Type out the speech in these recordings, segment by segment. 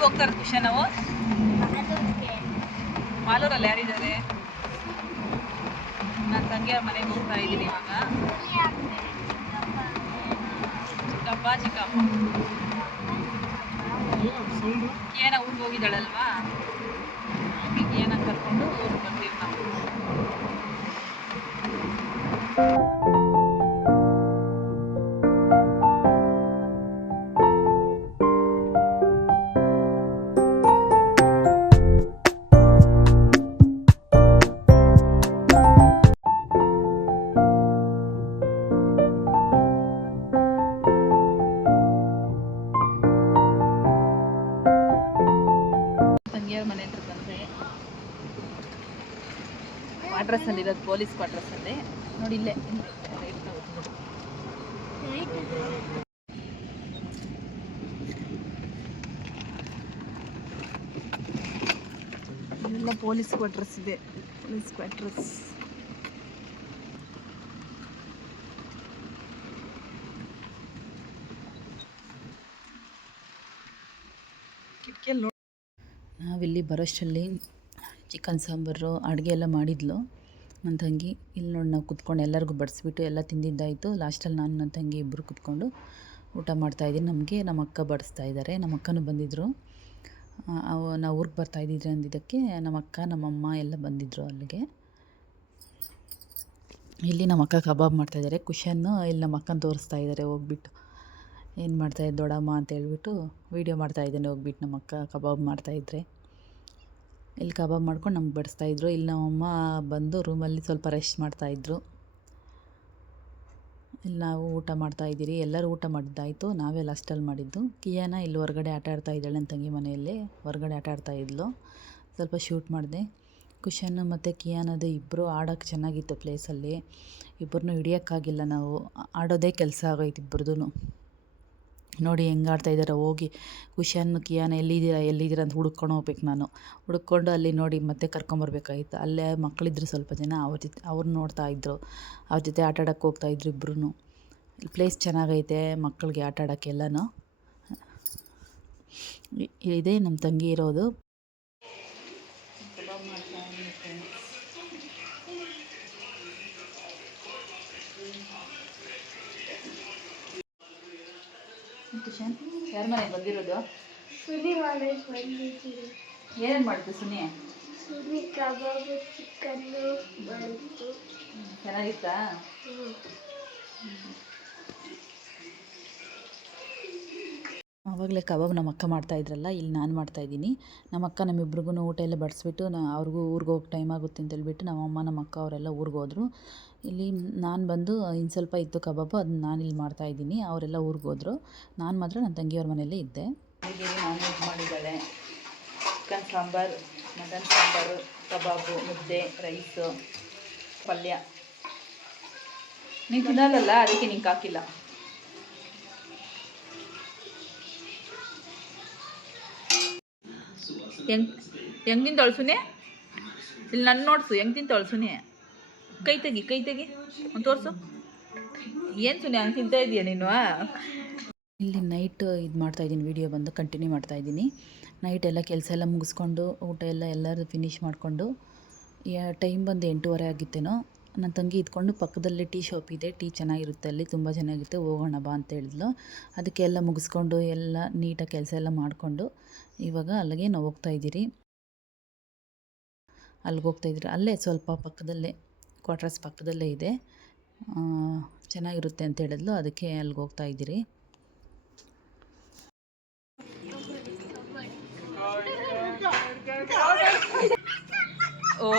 ಎಲ್ಲಿಗೆ ಹೋಗ್ತಾರೆ ಖುಷಿ ನಾವು? ಮಾಲೂರಲ್ಲಿ ಯಾರಿದ್ದಾರೆ? ನನ್ನ ತಂಗಿಯ ಮನೆಗೆ ಹೋಗ್ತಾ ಇದ್ದೀನಿ ಇವಾಗ. ಚಿಕ್ಕಪ್ಪ ಚಿಕ್ಕಪ್ಪ ಏನ ಊರಿಗೆ ಹೋಗಿದ್ದಾಳಲ್ವಾ? ಹಾಗೆ ಏನ ಕರ್ಕೊಂಡು ಊರಿಗೆ ಬರ್ತೀವಿ ನಾವು. ಕ್ವಾರ್ಟರ್ಸಲ್ಲಿ ಕ್ವಾರ್ಟರ್ಸ್ ಅಲ್ಲಿ. ನೋಡಿ ಇಲ್ಲೇ. ಇವೆಲ್ಲ ಪೊಲೀಸ್ ಕ್ವಾರ್ಟರ್ಸ್ ಇದೆ. Police quarters. ನಾವಿಲ್ಲಿ ಬರೋಷ್ಟರಲ್ಲಿ ಚಿಕನ್ ಸಾಂಬಾರು, ಅಡುಗೆ ಎಲ್ಲ ಮಾಡಿದ್ಲು. ನನ್ನ ತಂಗಿ ಇಲ್ಲಿ ನೋಡಿ ನಾವು ಕುತ್ಕೊಂಡು ಎಲ್ಲರಿಗೂ ಬಡಿಸ್ಬಿಟ್ಟು ಎಲ್ಲ ತಿಂದಿದ್ದಾಯಿತು. ಲಾಸ್ಟಲ್ಲಿ ನಾನು ನನ್ನ ತಂಗಿ ಇಬ್ಬರು ಕುತ್ಕೊಂಡು ಊಟ ಮಾಡ್ತಾಯಿದ್ದೀನಿ ನಮಗೆ ನಮ್ಮ ಅಕ್ಕ ಬಡಿಸ್ತಾ ಇದ್ದಾರೆ ನಮ್ಮ ಅಕ್ಕನೂ ಬಂದಿದ್ದರು ನಾವು ಊರಿಗೆ ಬರ್ತಾ ಅಂದಿದ್ದಕ್ಕೆ ನಮ್ಮ ಅಕ್ಕ ನಮ್ಮಮ್ಮ ಎಲ್ಲ ಬಂದಿದ್ದರು ಅಲ್ಲಿಗೆ. ಇಲ್ಲಿ ನಮ್ಮ ಅಕ್ಕ ಕಬಾಬ್ ಮಾಡ್ತಾಯಿದ್ದಾರೆ ಕುಷನ್ನು ಇಲ್ಲಿ ನಮ್ಮ ಅಕ್ಕನ ತೋರಿಸ್ತಾ ಇದ್ದಾರೆ ಹೋಗ್ಬಿಟ್ಟು ಏನು ಮಾಡ್ತಾಯಿದ್ದೆ ದೊಡ್ಡಮ್ಮ ಅಂತ ಹೇಳ್ಬಿಟ್ಟು ವೀಡಿಯೋ ಮಾಡ್ತಾಯಿದ್ದೇನೆ ಹೋಗ್ಬಿಟ್ಟು ನಮ್ಮ ಅಕ್ಕ ಕಬಾಬ್ ಮಾಡ್ತಾಯಿದ್ರೆ ಇಲ್ಲಿ ಕಬಾಬ್ ಮಾಡ್ಕೊಂಡು ನಮ್ಗೆ ಬಡಿಸ್ತಾಯಿದ್ರು ಇಲ್ಲಿ ನಮ್ಮಮ್ಮ ಬಂದು ರೂಮಲ್ಲಿ ಸ್ವಲ್ಪ ರೆಸ್ಟ್ ಮಾಡ್ತಾಯಿದ್ರು ಇಲ್ಲಿ ನಾವು ಊಟ ಮಾಡ್ತಾಯಿದ್ದೀರಿ ಎಲ್ಲರೂ ಊಟ ಮಾಡಿದ್ದಾಯಿತು. ನಾವೇ ಲಾಸ್ಟಲ್ಲಿ ಮಾಡಿದ್ದು. ಕಿಯಾನ ಇಲ್ಲಿ ಹೊರಗಡೆ ಆಟ ಆಡ್ತಾ ಇದ್ದಾಳೆ ನನ್ನ ತಂಗಿ ಮನೆಯಲ್ಲಿ. ಹೊರಗಡೆ ಆಟ ಆಡ್ತಾ ಇದ್ಲು. ಸ್ವಲ್ಪ ಶೂಟ್ ಮಾಡಿದೆ. ಕುಶನ್ ಮತ್ತು ಕಿಯಾನದು ಇಬ್ಬರು ಆಡೋಕ್ಕೆ ಚೆನ್ನಾಗಿತ್ತು ಪ್ಲೇಸಲ್ಲಿ ಇಬ್ಬರನ್ನೂ ಹಿಡಿಯೋಕ್ಕಾಗಿಲ್ಲ ನಾವು. ಆಡೋದೇ ಕೆಲಸ ಆಗೋಯ್ತು ಇಬ್ಬರದೂ ನೋಡಿ ಹೆಂಗೆ ಆಡ್ತಾ ಇದ್ದಾರೆ, ಹೋಗಿ ಕುಶನ್ ಕಿಯಾನ ಎಲ್ಲಿದ್ದೀರಾ ಎಲ್ಲಿದ್ದೀರಾ ಅಂತ ಹುಡ್ಕೊಂಡು ಹೋಗ್ಬೇಕು ನಾನು. ಹುಡ್ಕೊಂಡು ಅಲ್ಲಿ ನೋಡಿ ಮತ್ತೆ ಕರ್ಕೊಂಬರ್ಬೇಕಾಗಿತ್ತು ಅಲ್ಲೇ ಮಕ್ಕಳಿದ್ರು ಸ್ವಲ್ಪ ಜನ, ಅವ್ರ ಜೊತೆ, ಅವ್ರು ನೋಡ್ತಾ ಇದ್ದರು ಅವ್ರ ಜೊತೆ ಆಟ ಆಡೋಕ್ಕೆ ಹೋಗ್ತಾಯಿದ್ರು ಇಬ್ಬರೂ ಪ್ಲೇಸ್ ಚೆನ್ನಾಗೈತೆ ಮಕ್ಕಳಿಗೆ ಆಟ ಆಡೋಕ್ಕೆಲ್ಲನೂ ಇದೇ ನಮ್ಮ ತಂಗಿ ಇರೋದು. ಕುಶನ್ ಯಾರ ಮನೆ ಬಂದಿರೋದು? ಸುನಿ ಮನೆ ಬಂದಿದ್ದೀನಿ. ಏನೇನು ಮಾಡಿದ್ದು ಸುನಿ? ಸುನಿ ಕಬಾಬು ಚಿಕನ್ನು ಬಂತು. ಚೆನ್ನಾಗಿತ್ತಾ? ಆವಾಗಲೇ ಕಬಾಬ್ ನಮ್ಮ ಅಕ್ಕ ಮಾಡ್ತಾಯಿದ್ರಲ್ಲ ಇಲ್ಲಿ ನಾನು ಮಾಡ್ತಾಯಿದ್ದೀನಿ ನಮ್ಮ ಅಕ್ಕ ನಮ್ಮಿಬ್ರಿಗೂ ಊಟ ಎಲ್ಲ ಬಡಿಸ್ಬಿಟ್ಟು ನಾ ಅವ್ರಿಗೂ ಊರಿಗೆ ಹೋಗಿ ಟೈಮ್ ಆಗುತ್ತೆ ಅಂತ ಹೇಳ್ಬಿಟ್ಟು ನಮ್ಮ ಅಮ್ಮ ನಮ್ಮ ಅಕ್ಕ ಅವರೆಲ್ಲ ಊರಿಗೆ ಹೋದರು. ಇಲ್ಲಿ ನಾನು ಬಂದು ಇನ್ನು ಸ್ವಲ್ಪ ಇತ್ತು ಕಬಾಬು ಅದನ್ನ ನಾನು ಇಲ್ಲಿ ಮಾಡ್ತಾಯಿದ್ದೀನಿ ಅವರೆಲ್ಲ ಊರಿಗೆ ಹೋದರು. ನಾನು ಮಾತ್ರ ನನ್ನ ತಂಗಿಯವ್ರ ಮನೆಯಲ್ಲೇ ಇದ್ದೆ. ನಾನ್ ವೆಜ್ ಮಾಡಿದ್ದಾಳೆ chicken sambar, mutton sambar, kebab, ಮುದ್ದೆ, ರೈಸು, ಪಲ್ಯ. ನೀನು ತಿನ್ನಲ್ಲ ಅದಕ್ಕೆ ನಿಂಗೆ ಹಾಕಿಲ್ಲ. ಹೆಂಗ್ ಹೆಂಗಿಂದ ತೊಳ್ಸುನೆ ಸುನಿ ಇಲ್ಲಿ ನನ್ನ ನೋಡ್ಸು ಹೆಂಗ್ ತಿಂತಾಳು ಸುನಿ ಕೈ ತೆಗಿ ಕೈ ತೆಗಿ ಒಂದು ತೋರಿಸು ಏನು ಸುನಿ ಹಂಗೆ ತಿಂತಾ ಇದೀಯ ನೀನು ಇಲ್ಲಿ ನೈಟ್ ಇದು ಮಾಡ್ತಾ ಇದ್ದೀನಿ ವಿಡಿಯೋ ಬಂದು ಕಂಟಿನ್ಯೂ ಮಾಡ್ತಾ ಇದ್ದೀನಿ ನೈಟ್ ಎಲ್ಲ ಕೆಲಸ ಎಲ್ಲ ಮುಗಿಸ್ಕೊಂಡು, ಊಟ ಎಲ್ಲ ಎಲ್ಲರೂ ಫಿನಿಷ್ ಮಾಡಿಕೊಂಡು ಟೈಮ್ ಬಂದು ಎಂಟೂವರೆ ಆಗಿತ್ತೇನೋ ನನ್ನ ತಂಗಿ ಇದ್ಕೊಂಡು ಪಕ್ಕದಲ್ಲೇ ಟೀ ಶಾಪ್ ಇದೆ ಟೀ ಚೆನ್ನಾಗಿರುತ್ತೆ ಅಲ್ಲಿ, ತುಂಬ ಚೆನ್ನಾಗಿರುತ್ತೆ, ಹೋಗೋಣ ಬಾ ಅಂತ ಹೇಳಿದ್ಲು. ಅದಕ್ಕೆ ಎಲ್ಲ ಮುಗಿಸ್ಕೊಂಡು, ಎಲ್ಲ ನೀಟಾಗಿ ಕೆಲಸ ಎಲ್ಲ ಮಾಡಿಕೊಂಡು, ಇವಾಗ ಅಲ್ಲಿಗೆ ನಾವು ಹೋಗ್ತಾ ಇದ್ದೀರಿ ಅಲ್ಲಿಗೆ ಹೋಗ್ತಾ ಇದ್ದೀರಿ ಅಲ್ಲೇ ಸ್ವಲ್ಪ ಪಕ್ಕದಲ್ಲೇ. ಕ್ವಾರ್ಟರ್ಸ್ ಪಕ್ಕದಲ್ಲೇ ಇದೆ. ಚೆನ್ನಾಗಿರುತ್ತೆ ಅಂತ ಹೇಳಿದ್ಲು. ಅದಕ್ಕೆ ಅಲ್ಲಿಗೆ ಹೋಗ್ತಾ ಇದ್ದೀರಿ. ಓ.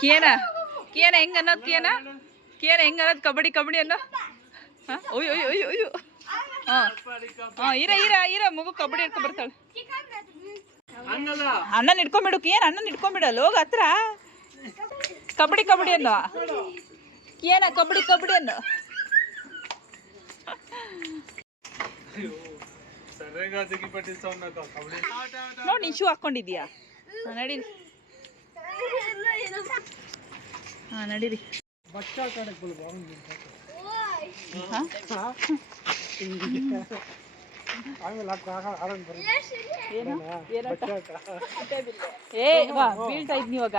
ಕಿಯನ ಕೇನ ಹೆಂಗ ಅನ್ನೋದು ಕೇನ ಕೇನ ಹೆಂಗ ಅನ್ನೋದು ಕಬಡ್ಡಿ ಕಬಡ್ಡಿ ಅನ್ನೋ ಅಯ್ಯೋ ಅಯ್ಯೋ ಅಯ್ಯೋ ಅಯ್ಯೋ ಹಾಂ ಇರ ಇರ ಇರ ಮಗು ಕಬಡ್ಡಿ ಹಿಡ್ಕೊ ಬರ್ತಾಳೆ. ಅಣ್ಣನ ಇಟ್ಕೊಂಬಿಡು ಏನ್ ಅಣ್ಣನ ಇಟ್ಕೊಂಬಿಡಲ್ಲ ಹೋಗ ಹತ್ರ. ಕಬಡ್ಡಿ ಕಬಡ್ಡಿ ಅನ್ನೋ ಏನ ಕಬಡ್ಡಿ ಕಬಡ್ಡಿ ಅನ್ನೋ ನೋಡಿ ನೀನ್ ಶೂ ಹಾಕೊಂಡಿದ್ಯಾ ಹಾ, ನಡೀರಿ. ಹಾ? ನಡೀರಿ? ಏ ಬಾ ಬೀಳ್ತಾ ಇದ್ನಿ ಇವಾಗ.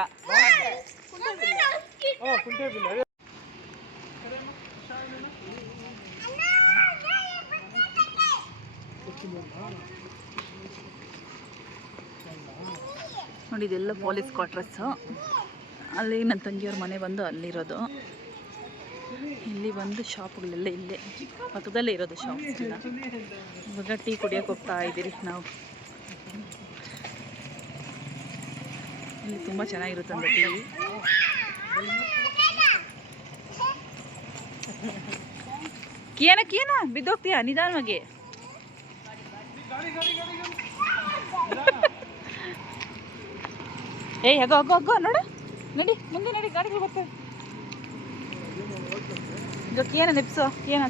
ನೋಡಿ, ಇದೆಲ್ಲ ಪೊಲೀಸ್ ಕ್ವಾರ್ಟರ್ಸು ಅಲ್ಲಿ ನನ್ನ ತಂಗಿಯವ್ರ ಮನೆ ಬಂದು ಅಲ್ಲಿರೋದು. ಇಲ್ಲಿ ಬಂದು ಶಾಪ್ಗಳೆಲ್ಲ ಇಲ್ಲೇ. ಪಕ್ಕದಲ್ಲೇ ಇರೋದು ಶಾಪ್ಸ್ ಎಲ್ಲ. ಇವಾಗ ಟೀ ಕುಡಿಯೋಕೆ ಹೋಗ್ತಾ ಇದ್ದೀರಿ ನಾವು. ಇಲ್ಲಿ ತುಂಬ ಚೆನ್ನಾಗಿರುತ್ತೆ ಟೀ. ಕೇನ ಕೇನ ಬಿದ್ದೋಗ್ತೀಯಾ? ನಿಧಾನವಾಗಿ. ಏಯ್, ಹಗೋ ಹಗೋ ಹಗೋ, ನೋಡು. ನಡಿ, ಮುಂದೆ ನಡಿ, ಗಾಡಿಗಳು ಬರ್ತವೆ ಏನ ನೆಪ್ಸು ಏನು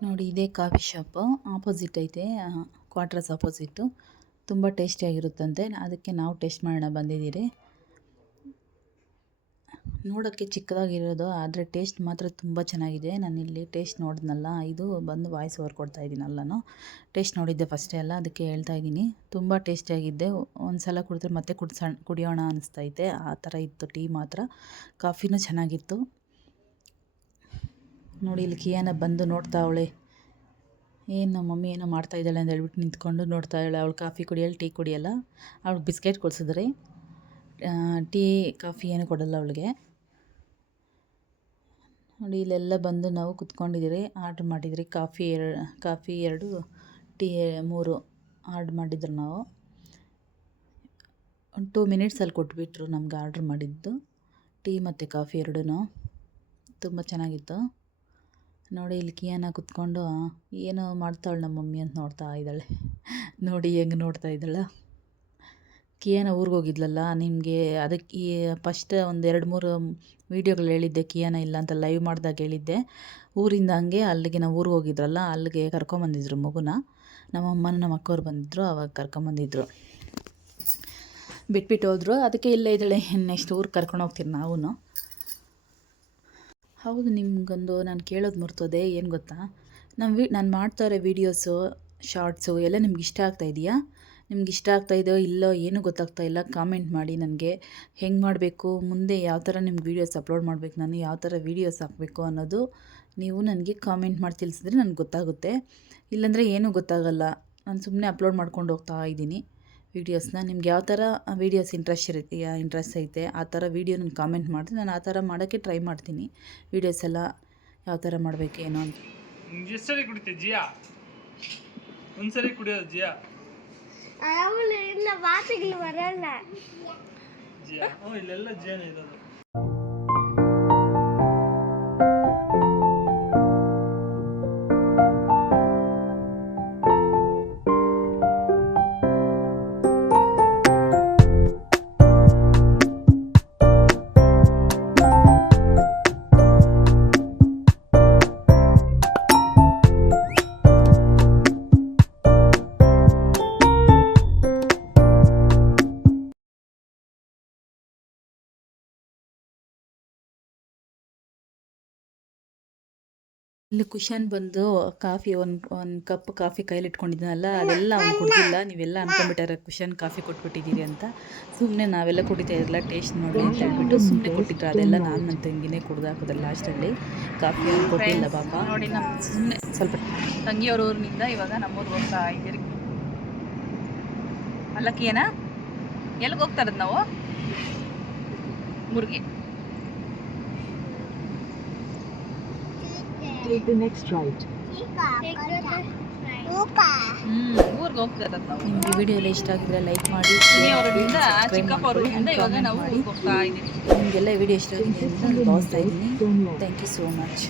ನೋಡಿ, ಇದೇ ಕಾಫಿ ಶಾಪ್ ಆಪೋಸಿಟ್ ಐತೆ ಕ್ವಾರ್ಟರ್ಸ್ ಆಪೋಸಿಟ್ಟು ತುಂಬ ಟೇಸ್ಟಿಯಾಗಿರುತ್ತಂತೆ ಅದಕ್ಕೆ ನಾವು ಟೇಸ್ಟ್ ಮಾಡೋಣ, ಬಂದಿದ್ದೀರಿ. ನೋಡೋಕ್ಕೆ ಚಿಕ್ಕದಾಗಿರೋದು, ಆದರೆ ಟೇಸ್ಟ್ ಮಾತ್ರ ತುಂಬ ಚೆನ್ನಾಗಿದೆ. ನಾನು ಇಲ್ಲಿ ಟೇಸ್ಟ್ ನೋಡಿದ್ನಲ್ಲ, ಇದು ಬಂದು ವಾಯ್ಸ್ ಓವರ್ ಕೊಡ್ತಾ ಇದ್ದೀನಲ್ಲನು ಟೇಸ್ಟ್ ನೋಡಿದ್ದೆ ಫಸ್ಟೇ ಅಲ್ಲ ಅದಕ್ಕೆ ಹೇಳ್ತಾ ಇದ್ದೀನಿ ತುಂಬ ಟೇಸ್ಟಿಯಾಗಿದ್ದೆ ಒಂದು ಸಲ ಕುಡಿದ್ರೆ ಮತ್ತೆ ಕುಡ್ಸೋಣ ಕುಡಿಯೋಣ ಅನಿಸ್ತೈತೆ. ಆ ಥರ ಇತ್ತು ಟೀ ಮಾತ್ರ. ಕಾಫಿನೂ ಚೆನ್ನಾಗಿತ್ತು. ನೋಡಿ ಇಲ್ಲಿ ಕಿಯಾನ ಬಂದು ನೋಡ್ತಾ ಅವಳೆ. ಏನು ಮಮ್ಮಿ ಏನೋ ಮಾಡ್ತಾ ಇದ್ದಾಳೆ ಅಂತ ಹೇಳ್ಬಿಟ್ಟು ನಿಂತ್ಕೊಂಡು ನೋಡ್ತಾ ಇದ್ದಾಳೆ. ಅವಳು ಕಾಫಿ ಕುಡಿಯಲ್ಲ, ಟೀ ಕುಡಿಯಲ್ಲ. ಅವಳು ಬಿಸ್ಕೆಟ್ ಕೊಡ್ಸಿದ್ರಿ. ಟೀ, ಕಾಫಿ ಏನು ಕೊಡಲ್ಲ ಅವಳಿಗೆ. ನೋಡಿ, ಇಲ್ಲೆಲ್ಲ ಬಂದು ನಾವು ಕುತ್ಕೊಂಡಿದ್ದೀರಿ, ಆರ್ಡ್ರ್ ಮಾಡಿದ್ರಿ ಕಾಫಿ ಎರ, ಕಾಫಿ ಎರಡು, ಟೀ ಮೂರು ಆರ್ಡ್ರ್ ಮಾಡಿದ್ರು ನಾವು. ಒಂದು ಟೂ ಮಿನಿಟ್ಸಲ್ಲಿ ಕೊಟ್ಬಿಟ್ರು ನಮ್ಗೆ ಆರ್ಡ್ರ್ ಮಾಡಿದ್ದು. ಟೀ ಮತ್ತು ಕಾಫಿ ಎರಡೂ ತುಂಬ ಚೆನ್ನಾಗಿತ್ತು. ನೋಡಿ, ಇಲ್ಲಿ ಕಿಯಾನ ಕುತ್ಕೊಂಡು ಏನೋ ಮಾಡ್ತಾಳೆ ನಮ್ಮ ಮಮ್ಮಿ ಅಂತ ನೋಡ್ತಾ ಇದ್ದಾಳೆ. ನೋಡಿ, ಹೆಂಗೆ ನೋಡ್ತಾ ಇದ್ದಾಳೆ. ಕಿಯಾನ ಊರಿಗೆ ಹೋಗಿದ್ಲಲ್ಲ, ನಿಮಗೆ ಅದಕ್ಕೆ ಫಸ್ಟ್ ಒಂದು ಎರಡು ಮೂರು ವೀಡಿಯೋಗಳು ಹೇಳಿದ್ದೆ, ಕಿಯಾನ ಇಲ್ಲ ಅಂತ ಲೈವ್ ಮಾಡಿದಾಗ ಹೇಳಿದ್ದೆ. ಊರಿಂದ ಹಂಗೆ ಅಲ್ಲಿಗೆ ನಾವು ಊರಿಗೆ ಹೋಗಿದ್ರಲ್ಲ, ಅಲ್ಲಿಗೆ ಕರ್ಕೊಂಬಂದಿದ್ರು ಮಗುನ. ನಮ್ಮ ಅಮ್ಮನ ನಮ್ಮ ಅಕ್ಕವ್ರು ಬಂದಿದ್ರು, ಅವಾಗ ಕರ್ಕೊಂಬಂದಿದ್ರು ಬಿಟ್ಬಿಟ್ಟು ಹೋದ್ರು. ಅದಕ್ಕೆ ಇಲ್ಲೇ ಇದ್ದಾಳೆ, ನೆಕ್ಸ್ಟ್ ಊರಿಗೆ ಕರ್ಕೊಂಡು ಹೋಗ್ತೀನಿ ನಾವು ಹೌದು, ನಿಮಗೊಂದು ನಾನು ಕೇಳೋದು ಮರ್ತೋದೆ, ಏನು ಗೊತ್ತಾ? ನಮ್ಮ ವಿ, ನಾನು ಮಾಡ್ತಾ ಇರೋ ವೀಡಿಯೋಸು ಶಾರ್ಟ್ಸು ಎಲ್ಲ ನಿಮ್ಗೆ ಇಷ್ಟ ಆಗ್ತಾ ಇದೆಯಾ? ನಿಮ್ಗೆ ಇಷ್ಟ ಆಗ್ತಾ ಇದೆಯೋ ಇಲ್ಲೋ ಏನೂ ಗೊತ್ತಾಗ್ತಾ ಇಲ್ಲ ಕಾಮೆಂಟ್ ಮಾಡಿ ನನಗೆ. ಹೆಂಗೆ ಮಾಡಬೇಕು? ಮುಂದೆ ಯಾವ ಥರ ನಿಮ್ಗೆ ವೀಡಿಯೋಸ್ ಅಪ್ಲೋಡ್ ಮಾಡಬೇಕು? ನಾನು ಯಾವ ಥರ ವೀಡಿಯೋಸ್ ಹಾಕಬೇಕು ಅನ್ನೋದು ನೀವು ನನಗೆ ಕಾಮೆಂಟ್ ಮಾಡಿ ತಿಳಿಸಿದ್ರೆ ನನಗೆ ಗೊತ್ತಾಗುತ್ತೆ. ಇಲ್ಲಾಂದರೆ ಏನೂ ಗೊತ್ತಾಗಲ್ಲ. ನಾನು ಸುಮ್ಮನೆ ಅಪ್ಲೋಡ್ ಮಾಡ್ಕೊಂಡು ಹೋಗ್ತಾ ಇದ್ದೀನಿ ವೀಡಿಯೋಸ್ನ ನಿಮ್ಗೆ ಯಾವ ಥರ ವೀಡಿಯೋಸ್ ಇಂಟ್ರೆಸ್ಟ್ ಇರುತ್ತೆ ಇಂಟ್ರೆಸ್ಟ್ ಐತೆ, ಆ ಥರ ವೀಡಿಯೋ ನಾನು ಕಾಮೆಂಟ್ ಮಾಡಿದ್ರೆ ನಾನು ಆ ಥರ ಮಾಡೋಕ್ಕೆ ಟ್ರೈ ಮಾಡ್ತೀನಿ. ವೀಡಿಯೋಸ್ ಎಲ್ಲ ಯಾವ ಥರ ಮಾಡಬೇಕು, ಏನೋ ಅಂತ. ಒಂದ್ಸರಿ ಕುಡಿಯೋದು ಜಿಯಾ? ಅವಳು ಇನ್ನ ಮಾತುಗಳು ಬರಲ್ಲ ಜಿಯಾ ಹ್ಞೂ ಇಲ್ಲೆಲ್ಲ ಜಿಯಾನೇ ಇರೋದು ಇಲ್ಲಿ ಕುಶನ್ ಬಂದು ಕಾಫಿ ಒಂದು ಒಂದು ಕಪ್ ಕಾಫಿ ಕೈಲಿ ಇಟ್ಕೊಂಡಿದ್ನಲ್ಲ, ಅದೆಲ್ಲ ಅವ್ನು ಕುಡ್ದಿಲ್ಲ. ನೀವೆಲ್ಲ ಅನ್ಕೊಂಡ್ಬಿಟ್ಟಾರ, ಕುಶನ್ ಕಾಫಿ ಕೊಟ್ಬಿಟ್ಟಿದೀರಿ ಅಂತ. ಸುಮ್ಮನೆ ನಾವೆಲ್ಲ ಕುಡಿತಾ ಇರಲ್ಲ ಟೇಸ್ಟ್ ನೋಡಿ ಅಂತ ಹೇಳ್ಬಿಟ್ಟು ಸುಮ್ಮನೆ ಕೊಟ್ಟಿದ್ರು. ಅದೆಲ್ಲ ನಾನು ನನ್ನ ತಂಗಿನೇ ಕುಡ್ದು ಲಾಸ್ಟಲ್ಲಿ ಕಾಫಿ ಕೊಟ್ಟಿಲ್ಲ ಪಾಪ. ನೋಡಿ ನಮ್ಮ ಸುಮ್ಮನೆ ಸ್ವಲ್ಪ ತಂಗಿಯವ್ರ ಊರಿನಿಂದ ಇವಾಗ ನಮ್ಮೂರಿಗೆ ಹೋಗ್ತಾ ಇದ್ದೀರಿ. ಅಲ್ಲಕ್ಕಿ ಏನ? ಎಲ್ಲಿಗೆ ಹೋಗ್ತಾ ನಾವು? ಊರಿಗೆ Take the next right. ಊರಿಗೆ ನಾವು ನಿಮಗೆ ವಿಡಿಯೋ ಎಲ್ಲ ಇಷ್ಟ ಆಗಿದ್ರೆ ಲೈಕ್ ಮಾಡಿ ಅವರಿಂದ ಚಿಕ್ಕಪ್ಪ ಇವಾಗ ನಾವು ಊರಿಗೆ ಹೋಗ್ತಾ ಇದ್ದೀವಿ. ನಿಮಗೆಲ್ಲ ವಿಡಿಯೋ ಇಷ್ಟ ಆಗಿದೆ ಅಂತ ನಾನು ಭಾವಿಸ್ತಾ ಇದ್ದೀನಿ ಥ್ಯಾಂಕ್ ಯು ಸೋ ಮಚ್